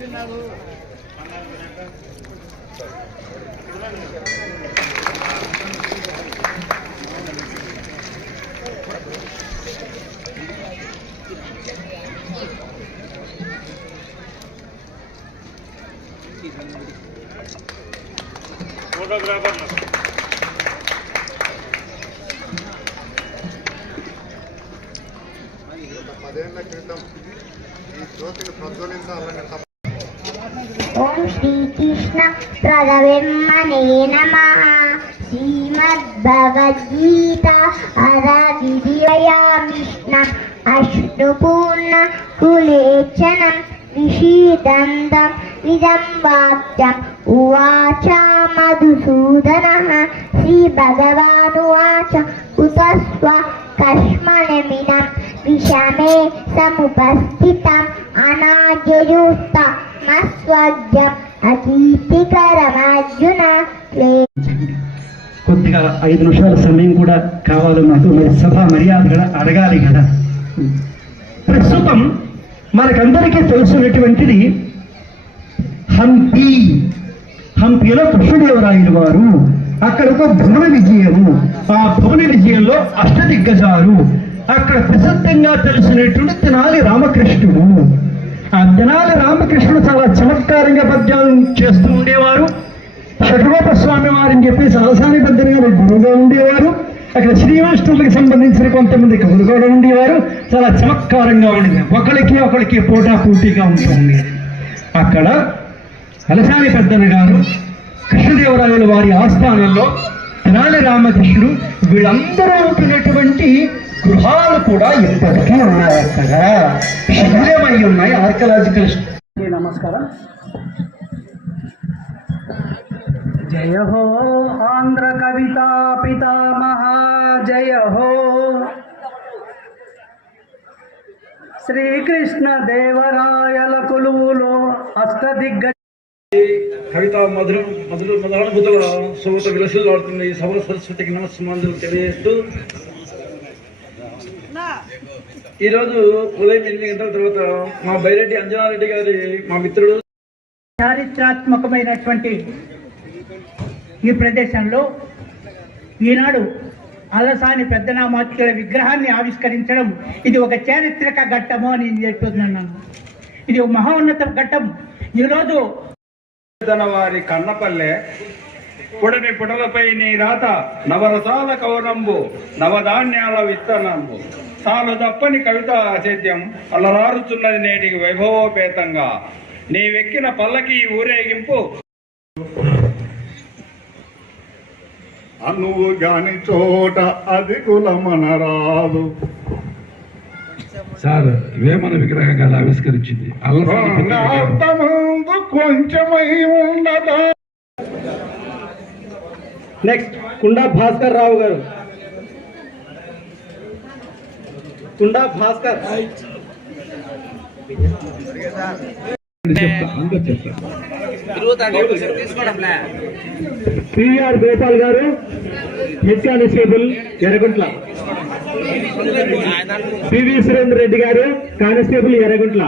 Photographer 10 ఏళ్ల క్రితం ఈ జ్యోతిని ప్రజ్వలించాలని ఓం శ్రీకృష్ణ ప్రదవెమ్మనే నమః. శ్రీమద్భగవద్గీత అరవిద్యామిష్ణ అశ్నుపూర్ణ కులేచనం నిషీదందం ఇదం వాక్యం ఉవాచ మధుసూదనః. శ్రీభగవానువాచ ఉపస్వ కష్మణమినం విషమే సముపస్థితం అనార్యయుక్త మస్వజ్యం అకీర్తికరమర్జున. కొద్దిగా 5 నిమిషాల సమయం కూడా కావాలి మాకు. మరి సభ మర్యాదగా అడగాలి కదా. ప్రస్తుతం మనకందరికీ తెలిసినటువంటిది హంపీలో కృష్ణదేవరాయలు వారు అక్కడ ఒక భువన విజయము. ఆ భువన విజయంలో అష్టదిగ్గజాలు. అక్కడ ప్రసిద్ధంగా తెలిసినటువంటి తెనాలి రామకృష్ణుడు. ఆ తెనాలి రామకృష్ణుడు చాలా చమత్కారంగా పద్యాలు చేస్తూ ఉండేవారు. షఠగోప స్వామి వారిని చెప్పి సరసాని పెద్దగా గురువుగా ఉండేవారు. అక్కడ శ్రీవైష్ణవులకు సంబంధించిన కొంతమంది కవులు కూడా ఉండేవారు. చాలా చమత్కారంగా ఉండేది. ఒకరికి పోటాపోటీగా ఉంటుంది. అక్కడ అలసాని పెద్దన గారు కృష్ణదేవరాయల వారి ఆస్థానంలో తెనాలి రామకృష్ణుడు వీళ్ళందరూ ఉంటున్నటువంటి గృహాలు కూడా ఇప్పటికీ ఉన్నాయి. అక్కడ శిథిలమై ఉన్నాయి. ఆర్కలాజికల్. నమస్కారం. జయ హో ఆంధ్ర కవితా పితామహ జయ హో. శ్రీకృష్ణ దేవరాయల కొలువులో అష్టదిగ్గజ కవితా మధురానుభూతుల శోభత విలసిల్లాడుతున్న ఈ సభ సరస్వతికి నమస్కారాలు తెలియజేస్తూ, ఈరోజు ఉదయం 8 గంటల తర్వాత మా బైరెడ్డి అంజనారెడ్డి గారి మా మిత్రుడు చారిత్రాత్మకమైనటువంటి ఈ ప్రదేశంలో ఈనాడు అలసాని పెద్దనామాత్యుల విగ్రహాన్ని ఆవిష్కరించడం ఇది ఒక చారిత్రక ఘట్టము అని చెప్తున్నాను. ఇది ఒక మహోన్నత ఘట్టం. ఈరోజు వారి కన్నపల్లె పుడమి పుటలపై నీ రాత నవరసాల కవనంబు నవధాన్యాల విత్తనంబు తాను తప్పని కవిత సేద్యం అలరారుచున్నది నేటికి వైభవోపేతంగా నీ వెక్కిన పల్లకి ఊరేగింపు అనువు గాని చోట అది కులమనరాదు. సార్ వేమన విగ్రహం కదా ఆవిష్కరించింది. కొంచెమై ఉండదా. నెక్స్ట్ కుండా భాస్కర్ రావు గారు. కుండా Bhaskar PR Gopal garu head constable Erraguntla. PV Surender Reddy garu constable Yerraguntla.